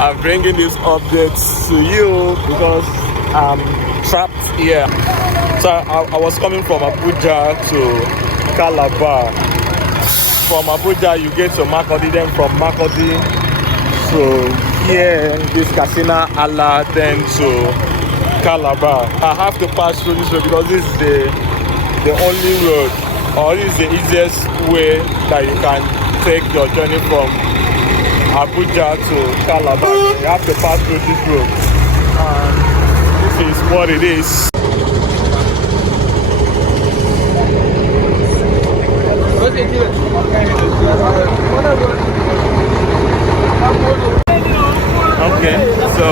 I'm bringing these updates to you because I'm trapped here. So I was coming from Abuja to Calabar. From Abuja you get to Makurdi, then from Makurdi to here, this Katsina Allah, then to Calabar. I have to pass through this road because this is the only road, or this is the easiest way that you can take your journey from Abuja to Calabar. You have to pass through this road, and this is what it is. Okay, so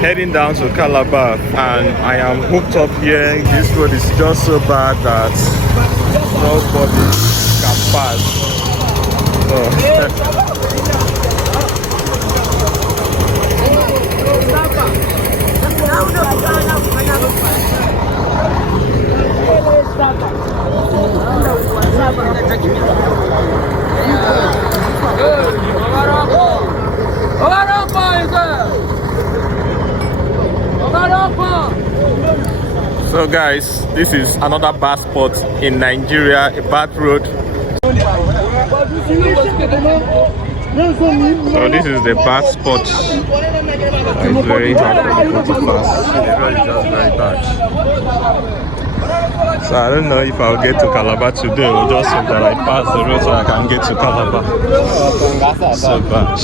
heading down to Calabar, and I am hooked up here. This road is just so bad that nobody can pass. So guys, this is another bad spot in Nigeria, a bad road. So this is the bad spot. It's very hard for people to pass. The road is just very bad. So I don't know if I'll get to Calabar today, or just so that I pass the road so I can get to Calabar. So bad.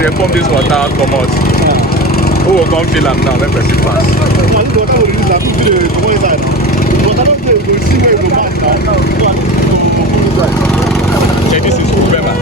They pump this water out, come out. Who will come fill them now? Let person pass. Okay, this is Ubema.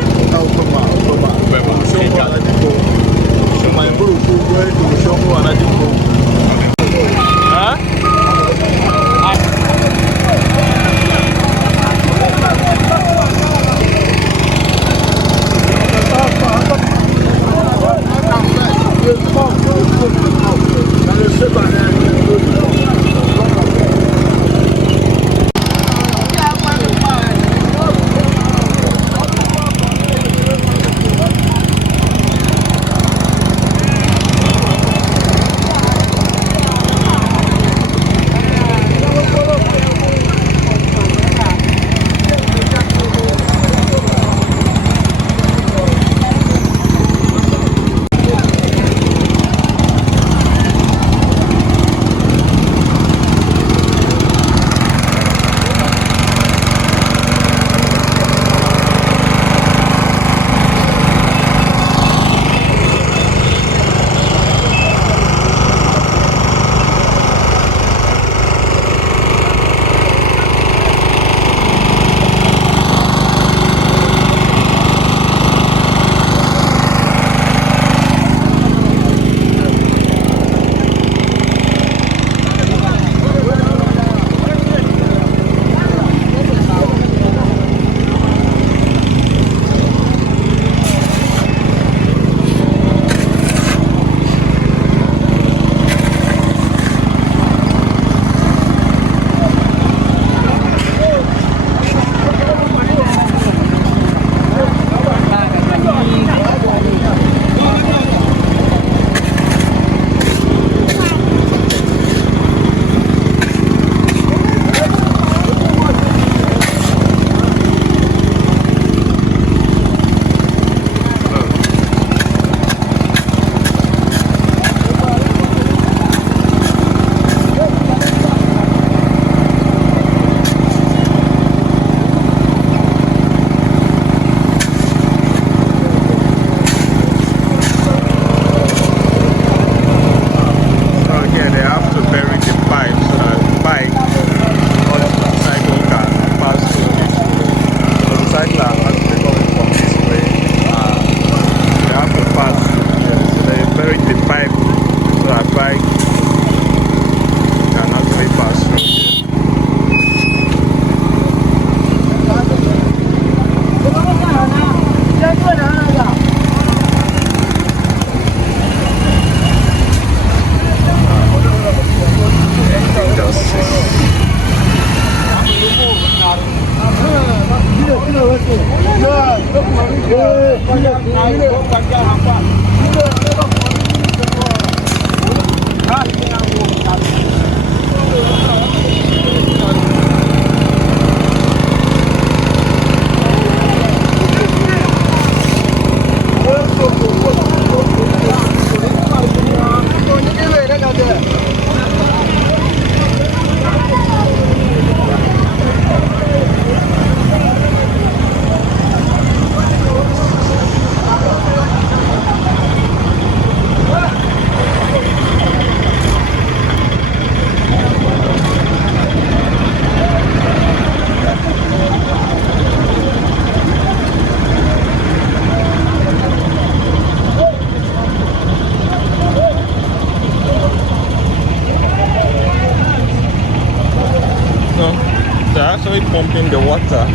Pumping the water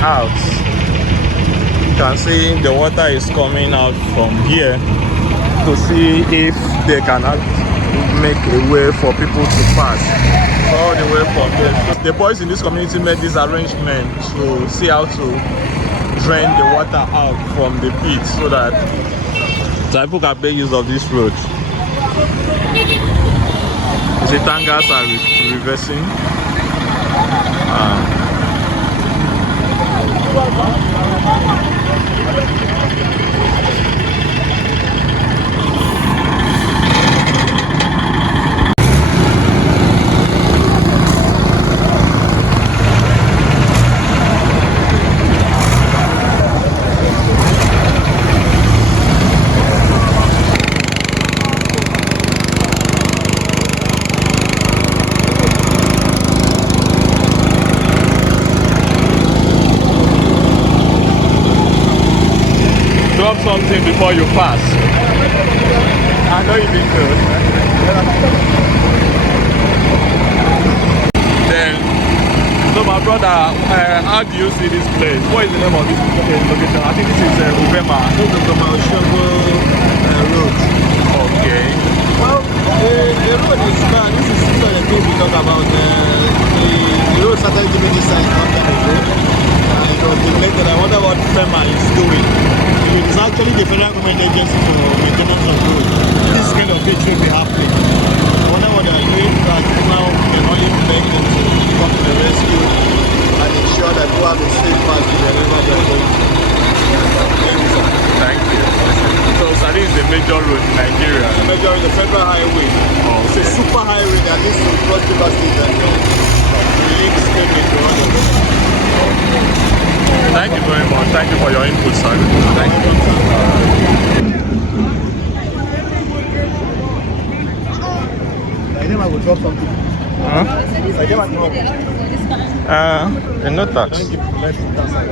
out. You can see the water is coming out from here to see if they cannot make a way for people to pass all the way from there. The boys in this community made this arrangement to see how to drain the water out from the pit so that people can make use of this road. The tangas are reversing. Drop something before you pass. I know you've been good. Then, so my brother, how do you see this place? What is the name of this location? I think this is Ubema. Road. Okay. Well, the road is bad. This is one of the things we talk about. The road started giving this sign not that road. And it was neglected. I wonder what FEMA is doing. It is actually the Federal Government Agency for Maintenance of Road. This kind of thing should be happening. I wonder what they are doing. That now they can only beg them to come to the rescue and ensure that we have a safe path to wherever they are going. Thank you. So Sadi is the major road in Nigeria. The major is the federal highway. Oh, okay. It's a super highway that leads to cross river state and links Ekpene to others. Thank you very much. Thank you for your input, sir. Thank you. I think I will drop something. Huh? I think I will drop. No tax. Thank you. Let's put that side.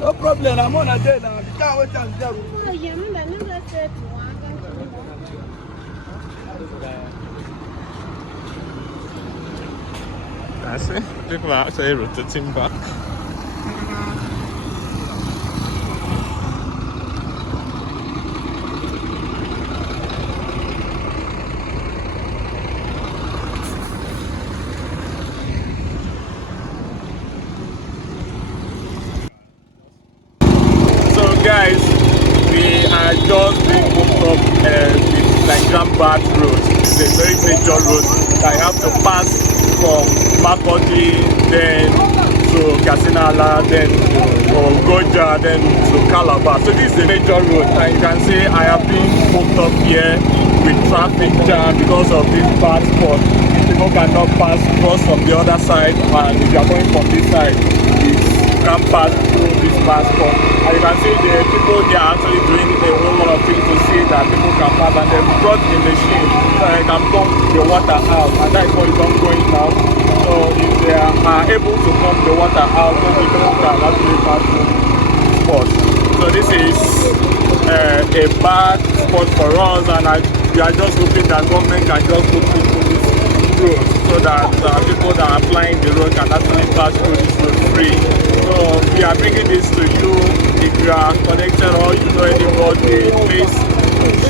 No problem, I'm on a day now. You can't wait until I see. People are actually rotating back. Guys, we are just being moved up the Nigerian Bath Road. It's a very major road. I have to pass from Makodi, then to Kasinala, then to Goja, then to Calabar. So this is a major road, and you can see I have been moved up here with traffic jam because of this bad spot. People cannot cross from the other side, and if you are going from this side, you can pass through this bad spot. And you can see the people they are actually doing a whole lot of things to see that people can pass, and they've brought a machine so they can pump the water out, and that is what is ongoing now. So if they are able to pump the water out, then people can actually pass through the spot. So So this is a bad spot for us, and we are just hoping that government can just open this road so that people that are flying the road can actually pass through this road free. So we are bringing this to you. If you are connected or you know anybody, please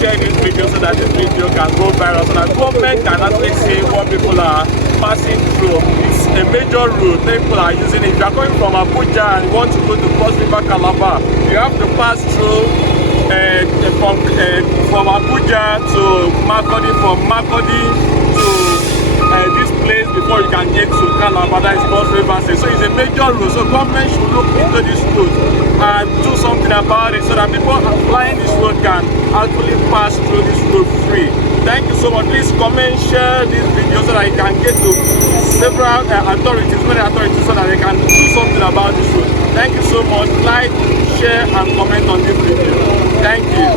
share this video so that this video can go viral, so that government can actually see what people are passing through. It's a major route. People are using it. If you are coming from Abuja and you want to go to Calabar, you have to pass through from Abuja to Makodi, from Makodi to this place before you can get to Calabar. That is Cross River. So it's a major road. So government should look into this road and do something about it so that people flying this road can actually pass through this road free. Thank you so much. Please comment, share this video so that you can get to several authorities, many authorities, so that they can do something about this road. Thank you so much. Like, share, and comment on this video. Thank you.